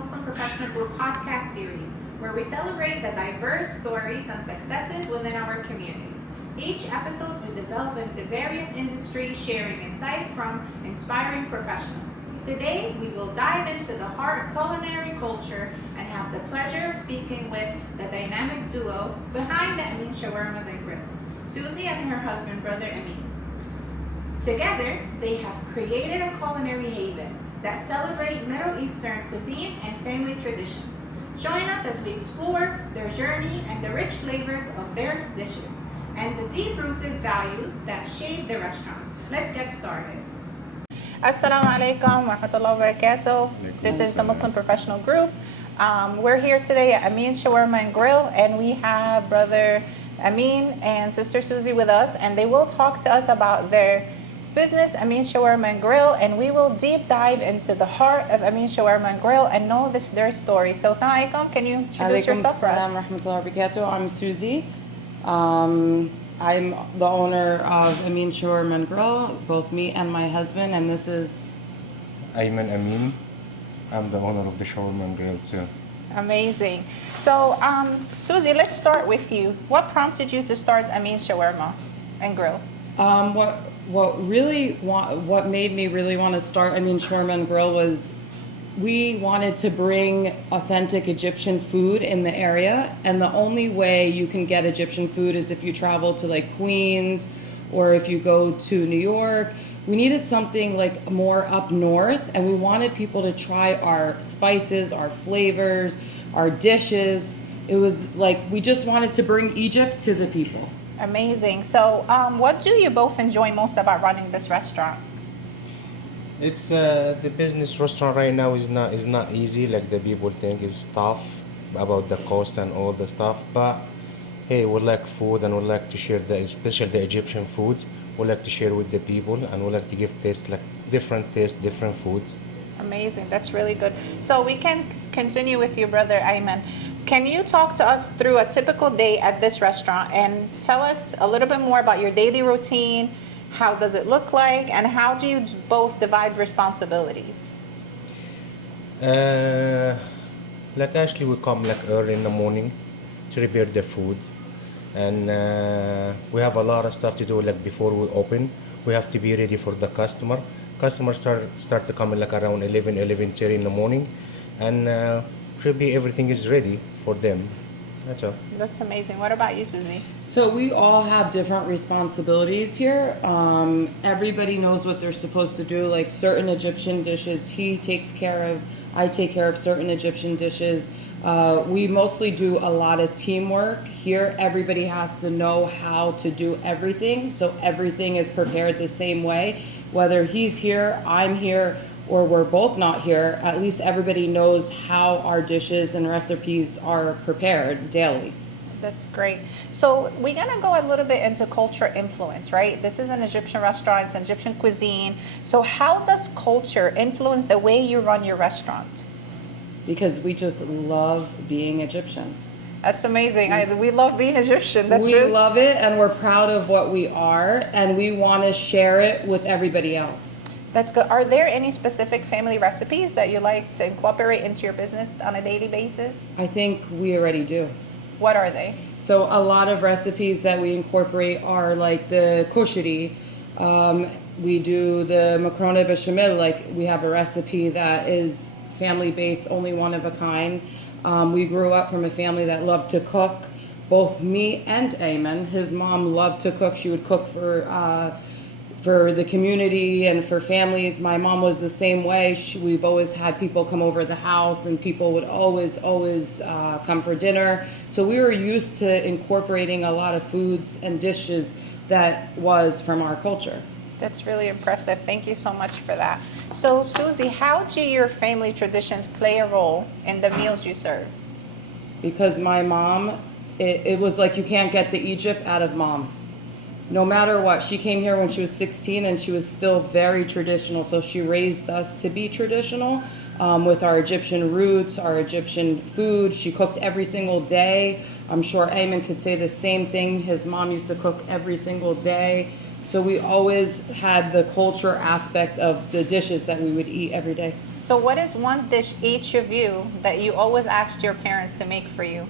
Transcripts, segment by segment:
Muslim Professional Group podcast series, where we celebrate the diverse stories and successes within our community. Each episode we develop into various industries, sharing insights from inspiring professionals. Today, we will dive into the heart of culinary culture and have the pleasure of speaking with the dynamic duo behind the Amin Shawarmas and Grill, Susie and her husband, brother Amin. Together, they have created a culinary haven that celebrates Middle Eastern cuisine and family traditions. Join us as we explore their journey and the rich flavors of their dishes and the deep-rooted values that shape the restaurants. Let's get started. Assalamu alaikum wa rahmatullahi wa barakatuh. This is the Muslim Professional Group. We're here today at Amin Shawarma and Grill, and we have brother Amin and sister Susie with us, and they will talk to us about their business, Amin Shawarma and Grill, and we will deep dive into the heart of Amin Shawarma and Grill and know their story. So, assalamu alaikum, can you introduce yourself for us? Alaikum salam rahmatullahi wa barakatuh. I'm Susie. I'm the owner of Amin Shawarma and Grill, both me and my husband, and this is Amin. I'm the owner of the Shawarma and Grill too. Amazing. So, Susie, let's start with you. What prompted you to start Amin Shawarma and Grill? What made me really want to start Amin Shawarma and Grill was we wanted to bring authentic Egyptian food in the area, and the only way you can get Egyptian food is if you travel to like Queens or if you go to New York. We needed something like more up north, and we wanted people to try our spices, our flavors, our dishes. It was like we just wanted to bring Egypt to the people. Amazing. So, what do you both enjoy most about running this restaurant? It's the business restaurant right now is not easy like the people think. It's tough about the cost and all the stuff. But hey, we like food and we like to share especially the Egyptian food. We like to share with the people and we like to give different foods. Amazing. That's really good. So we can continue with your brother Ayman. Can you talk to us through a typical day at this restaurant and tell us a little bit more about your daily routine? How does it look like, and how do you both divide responsibilities? Like actually we come like early in the morning to prepare the food, and we have a lot of stuff to do like before we open. We have to be ready for the customer. Customers start to come like around 11:30 in the morning, and should be everything is ready for them. That's all. That's amazing. What about you, Susie? So we all have different responsibilities here. Everybody knows what they're supposed to do. Like certain Egyptian dishes, he takes care of. I take care of certain Egyptian dishes. We mostly do a lot of teamwork here. Everybody has to know how to do everything, so everything is prepared the same way. Whether he's here, I'm here, or we're both not here, at least everybody knows how our dishes and recipes are prepared daily. That's great. So we're going to go a little bit into culture influence, right? This is an Egyptian restaurant, it's an Egyptian cuisine. So how does culture influence the way you run your restaurant? Because we just love being Egyptian. That's amazing. We love being Egyptian. We love it, and we're proud of what we are, and we want to share it with everybody else. That's good. Are there any specific family recipes that you like to incorporate into your business on a daily basis? I think we already do. What are they? So a lot of recipes that we incorporate are like the kosheri. We do the macaroni bechamel. Like we have a recipe that is family-based, only one of a kind. We grew up from a family that loved to cook. Both me and Ayman, his mom loved to cook. She would cook for the community and for families. My mom was the same way. We've always had people come over the house, and people would always come for dinner. So we were used to incorporating a lot of foods and dishes that was from our culture. That's really impressive. Thank you so much for that. So, Susie, how do your family traditions play a role in the meals you serve? Because my mom, it was like you can't get the Egypt out of mom. No matter what, she came here when she was 16 and she was still very traditional. So she raised us to be traditional with our Egyptian roots, our Egyptian food. She cooked every single day. I'm sure Ayman could say the same thing. His mom used to cook every single day. So we always had the culture aspect of the dishes that we would eat every day. So what is one dish each of you that you always asked your parents to make for you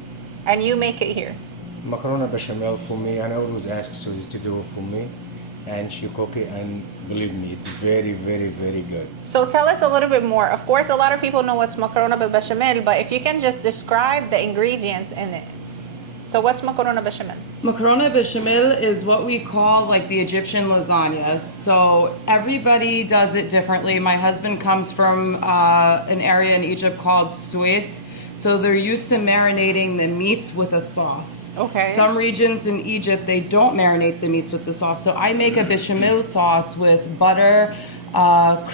and you make it here? Macaroni bechamel for me, and I always ask Susie to do it for me, and she cook it, and believe me, it's very, very, very good. So tell us a little bit more. Of course, a lot of people know what's macaroni bechamel, but if you can just describe the ingredients in it. So what's macaroni bechamel? Macaroni bechamel is what we call like the Egyptian lasagna. So everybody does it differently. My husband comes from an area in Egypt called Suez. So they're used to marinating the meats with a sauce. Okay. Some regions in Egypt, they don't marinate the meats with the sauce. So I make a bechamel sauce with butter,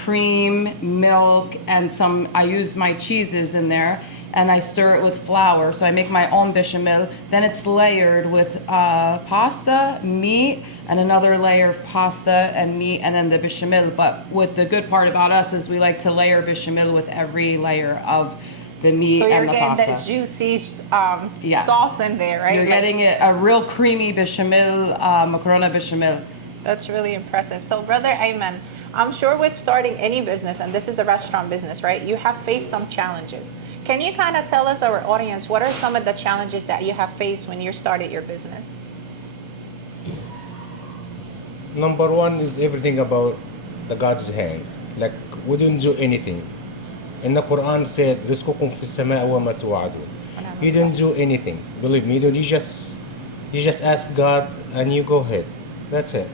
cream, milk, and I use my cheeses in there. And I stir it with flour. So I make my own bechamel. Then it's layered with pasta, meat, and another layer of pasta and meat, and then the bechamel. But what the good part about us is we like to layer bechamel with every layer of the meat and the pasta. So you're getting that juicy sauce in there, right? You're getting a real creamy bechamel, macaroni bechamel. That's really impressive. So Brother Ayman, I'm sure with starting any business, and this is a restaurant business, right? You have faced some challenges. Can you kind of tell us, our audience, what are some of the challenges that you have faced when you started your business? Number one is everything about the God's hand. Like, we didn't do anything. And the Quran said, رزقكم في السماء وما توعدون. You didn't do anything. Believe me, you just ask God and you go ahead. That's it.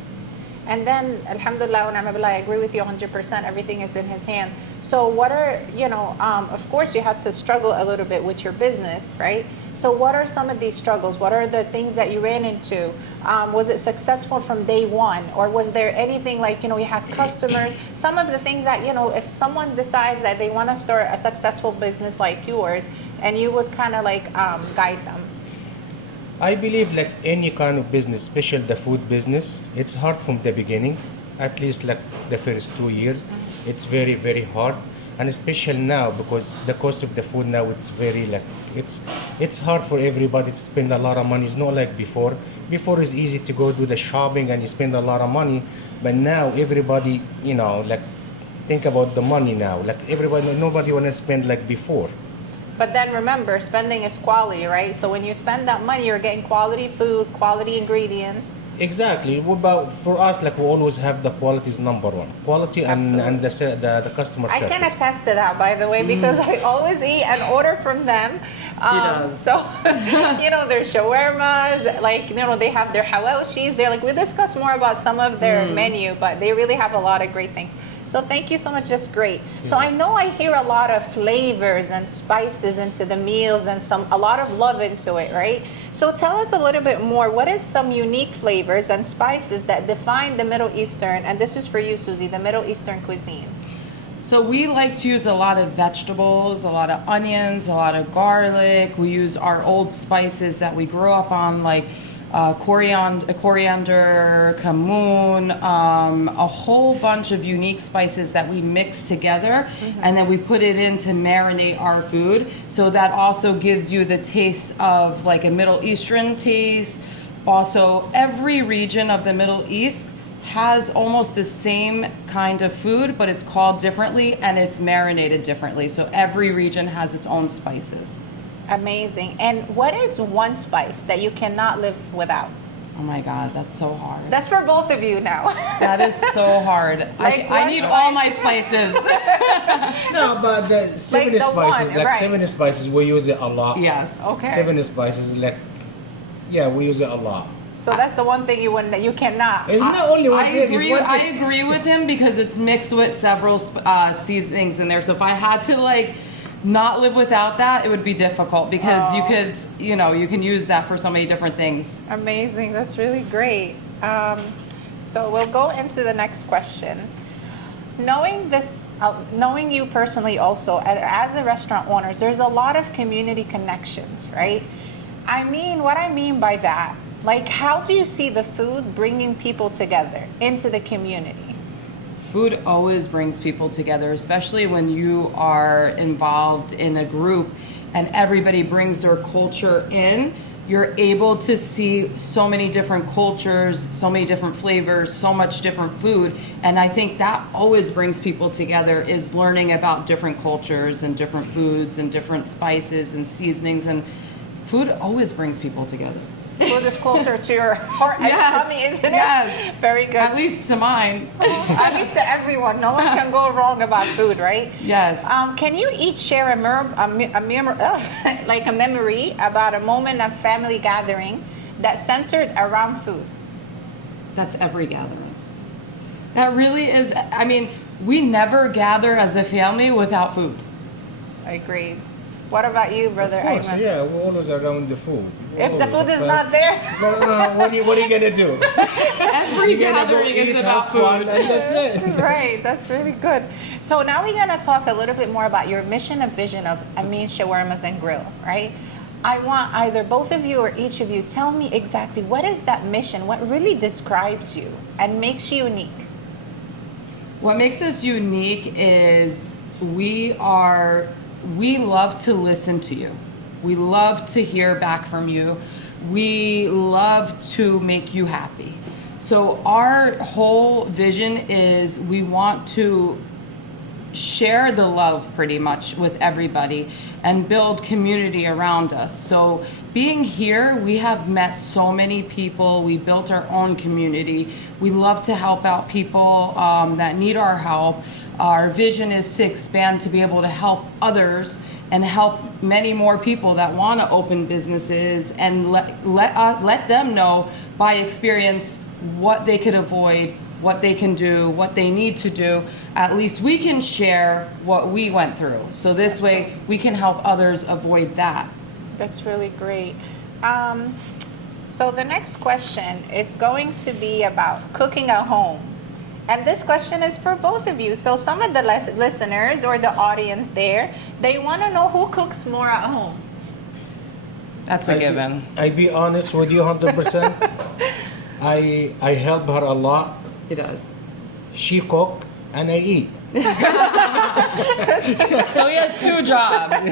And then, alhamdulillah wa ni'ma billah, I agree with you 100%. Everything is in His hand. So what are, of course you had to struggle a little bit with your business, right? So what are some of these struggles? What are the things that you ran into? Was it successful from day one? Or was there anything like, you had customers? Some of the things that, if someone decides that they want to start a successful business like yours, and you would kind of like guide them. I believe like any kind of business, especially the food business, it's hard from the beginning, at least like the first 2 years. It's very, very hard. And especially now, because the cost of the food now, it's very like, it's hard for everybody to spend a lot of money. It's not like before. Before it's easy to go do the shopping and you spend a lot of money. But now everybody, like think about the money now. Like nobody want to spend like before. But then remember, spending is quality, right? So when you spend that money, you're getting quality food, quality ingredients. Exactly. But for us, like we always have the quality is number one. Quality and the customer service. I can attest to that, by the way, because I always eat and order from them. She does. So, their shawarmas, like, they have their hawashis. They're like, we discuss more about some of their menu, but they really have a lot of great things. So thank you so much. That's great. So I know I hear a lot of flavors and spices into the meals and a lot of love into it, right? So tell us a little bit more. What is some unique flavors and spices that define the Middle Eastern, and this is for you, Susie, the Middle Eastern cuisine? So we like to use a lot of vegetables, a lot of onions, a lot of garlic. We use our old spices that we grew up on, like coriander, cumin, a whole bunch of unique spices that we mix together, and then we put it in to marinate our food. So that also gives you the taste of like a Middle Eastern taste. Also, every region of the Middle East has almost the same kind of food, but it's called differently and it's marinated differently. So every region has its own spices. Amazing. And what is one spice that you cannot live without? Oh my God, that's so hard. That's for both of you now. That is so hard. Like I need all my spices. No, but the seven spices, right. 7 spices, we use it a lot. Yes. Okay. 7 spices, we use it a lot. So that's the one thing you cannot. It's not only one I thing. agree. I agree with him because it's mixed with several seasonings in there. So if I had to not live without that, it would be difficult because you could, you can use that for so many different things. Amazing. That's really great. So we'll go into the next question. Knowing you personally also, as a restaurant owners, there's a lot of community connections, right? What I mean by that, how do you see the food bringing people together into the community? Food always brings people together, especially when you are involved in a group and everybody brings their culture in. you're able to see so many different cultures, so many different flavors, so much different food. And I think that always brings people together, is learning about different cultures and different foods and different spices and seasonings. And food always brings people together. Food is closer to your heart and tummy, isn't it? Yes. Very good. At least to mine. At least to everyone. No one can go wrong about food, right? Yes. Can you each share like a memory about a moment of family gathering that centered around food? That's every gathering. That really is. I mean, we never gather as a family without food. I agree. What about you, Brother Of course, Ayman? yeah, we're always around the food. If the food is not there, what are you gonna do? Every You're gonna go gathering eat, is about have fun, food. and that's it. right, that's really good. So now we're gonna talk a little bit more about your mission and vision of Amin Shawarmas and Grill, right? I want either both of you or each of you tell me exactly what is that mission, what really describes you and makes you unique. What makes us unique is we love to listen to you. We love to hear back from you. We love to make you happy. So our whole vision is we want to share the love pretty much with everybody and build community around us. So being here, we have met so many people. We built our own community. We love to help out people that need our help. Our vision is to expand to be able to help others and help many more people that want to open businesses, and let them know by experience what they could avoid, what they can do, what they need to do. At least we can share what we went through. So this way we can help others avoid that. That's really great. So the next question is going to be about cooking at home. And this question is for both of you. So some of the listeners or the audience there, they want to know who cooks more at home. That's a given. I be honest with you 100%. I help her a lot. He does. She cook and I eat. So he has two jobs.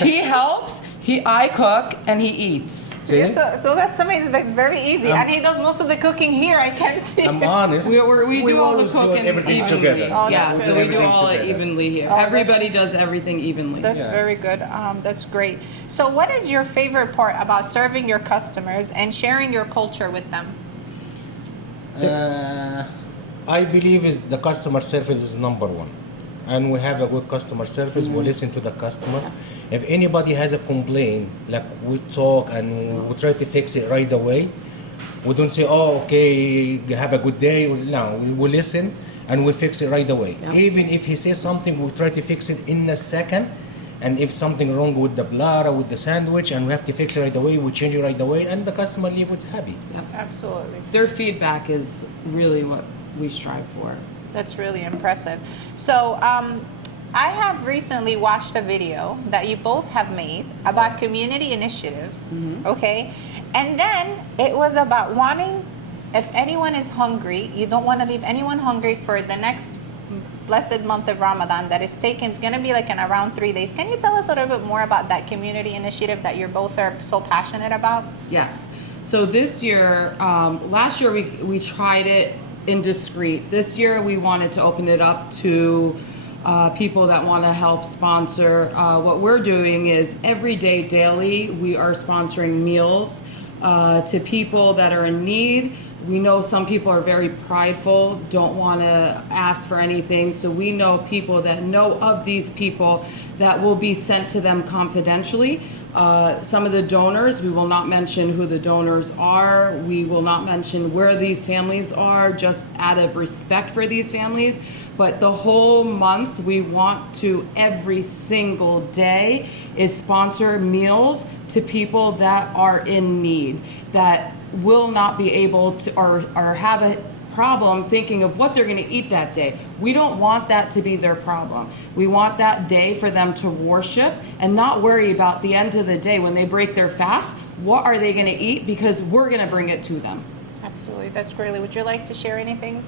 He helps, I cook, and he eats. See? So that's amazing. That's very easy. And he does most of the cooking here. I can see. I'm honest. We do all the always do cooking everything evenly. together. Oh, Yeah, that's so good. we do all it evenly here. Everybody does everything evenly. That's Yes. very good. That's great. So what is your favorite part about serving your customers and sharing your culture with them? I believe is the customer service is number one, and we have a good customer service. We listen to the customer. If anybody has a complaint, like we talk and we try to fix it right away. We don't say, "Oh, okay, have a good day." No, we listen and we fix it right away. Yeah. Even if he says something, we try to fix it in a second. And if something wrong with the blada, with the sandwich, and we have to fix it right away, we change it right away, and the customer leave with happy. Absolutely. Their feedback is really what we strive for. That's really impressive. So I have recently watched a video that you both have made about community initiatives, okay? And then it was about wanting, if anyone is hungry, you don't want to leave anyone hungry for the next blessed month of Ramadan that is taken. It's going to be like in around 3 days. Can you tell us a little bit more about that community initiative that you're both are so passionate about? Yes. So this year, last year we tried it in discreet. This year we wanted to open it up to people that want to help sponsor. What we're doing is every day, daily, we are sponsoring meals to people that are in need. We know some people are very prideful, don't want to ask for anything. So we know people that know of these people that will be sent to them confidentially. Some of the donors, we will not mention who the donors are. We will not mention where these families are, just out of respect for these families. But the whole month, we want to, every single day, is sponsor meals to people that are in need, that will not be able to, or have a problem thinking of what they're going to eat that day. We don't want that to be their problem. We want that day for them to worship and not worry about the end of the day when they break their fast, what are they going to eat, because we're going to bring it to them. Absolutely. That's great. Would you like to share anything?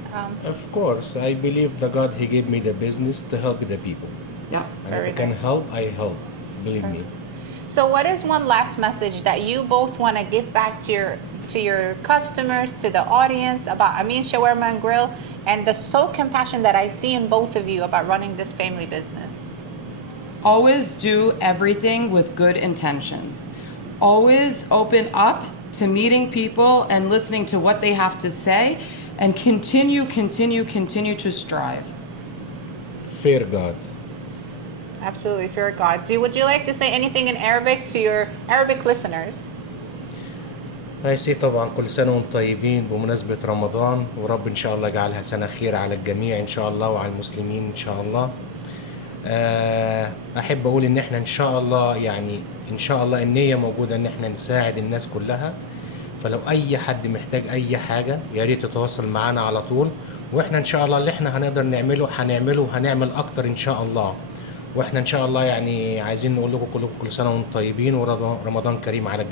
Of course, I believe the God, He gave me the business to help the people. Yeah. And Very if I can nice. help, I help. Believe me. So what is one last message that you both want to give back to your customers, to the audience about Amin Shawarma and Grill, and the soul compassion that I see in both of you about running this family business? Always do everything with good intentions. Always open up to meeting people and listening to what they have to say, and continue to strive. Fear God. Absolutely, fear God. Would you like to say anything in Arabic to your Arabic listeners? هاي طبعا كل سنة وانتم طيبين بمناسبة رمضان، ورب إن شاء الله يجعلها سنة خير على الجميع إن شاء الله وعلى المسلمين إن شاء الله. أحب أقول إن إحنا إن شاء الله يعني إن شاء الله النية موجودة إن إحنا نساعد الناس كلها، فلو أي حد محتاج أي حاجة يا ريت يتواصل معنا على طول، وإحنا إن شاء الله اللي إحنا هنقدر نعمله هنعمله وهنعمل أكتر إن شاء الله. وإحنا إن شاء الله يعني عايزين نقول لكم كلكم كل سنة وانتم طيبين ورمضان كريم على الجميع.